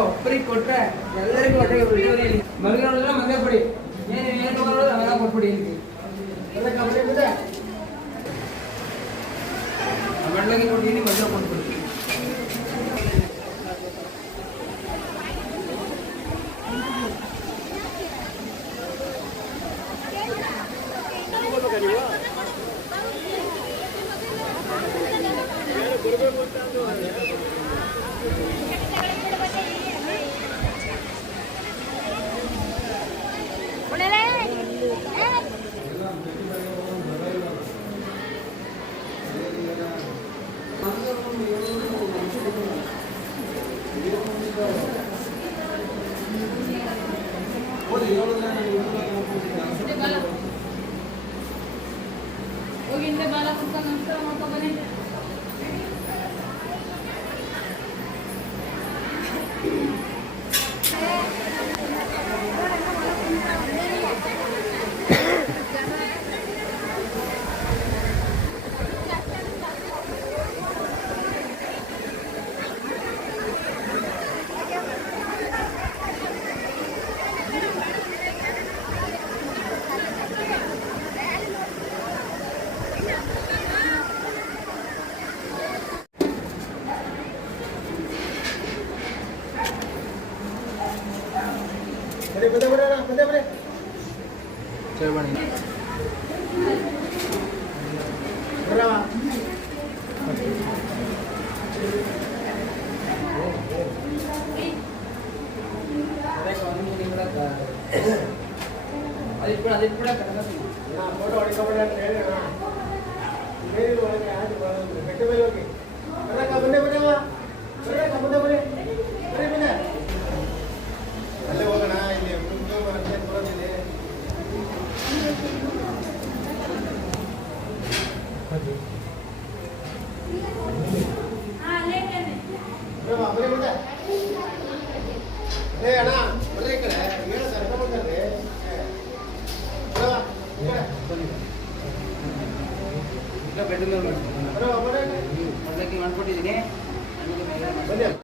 ಒಬ್ಬರಿಗೆ ಕೊಟ್ರೆ ಎಲ್ಲರಿಗೂ ಹೊಟ್ಟೆಗೆ ಮಲಗಿರೋದ್ರ ಮನೆ ಕೊಡಿ ಏನು ತಗೊಳ್ಳೋದು ಅವೆಲ್ಲ ಕೊಟ್ಬಿಡಿ ಇಲ್ಲಿ ಮಂಡ್ಲಗೆ ಕೊಡ್ತೀನಿ ಮದುವೆ ಕೊಟ್ಬಿಡಿ ಹೋಗಿಂದ ಬಾಲ ಕುತ್ಕೊಂಡು ನಮಸ್ಕಾರ ಮಾಡ್ಕೊಂಡು ಬನ್ನಿ बड़े चल बनी అది కూడా ಫೋಟೋ ಹೊಡಿಕೊಂಡ್ಬಿಡ ಅಂತ ಹೇಳಿ ಬೇರೆ ಒಳಗೆ ಆಯ್ತು ಬೆಟ್ಟ ಮೇಲೆ ಹೋಗಿ ಬರಕ ಬಂದೆ ಬರವ ಬರಕ ಬಂದೆ ಬರೇ ಬರೇ ಬನ್ನಿ ಅಲ್ಲೇ ಹೋಗೋಣ ಇಲ್ಲಿ ಮುಂದೆ ಮತ್ತೆ ಬರೋದಿದೆ ಬರೇ ಬಂದೆ ಏ ಅಣ್ಣ ಬರ್ರಿ ಈ ಕಡೆ ಹೇಳ ಸರ್ಕ ಬಂದ್ರಿ ಬೆಡ್ ಮೇಲೆ ಮಾಡ್ಕೊಟ್ಟಿದ್ದೀನಿ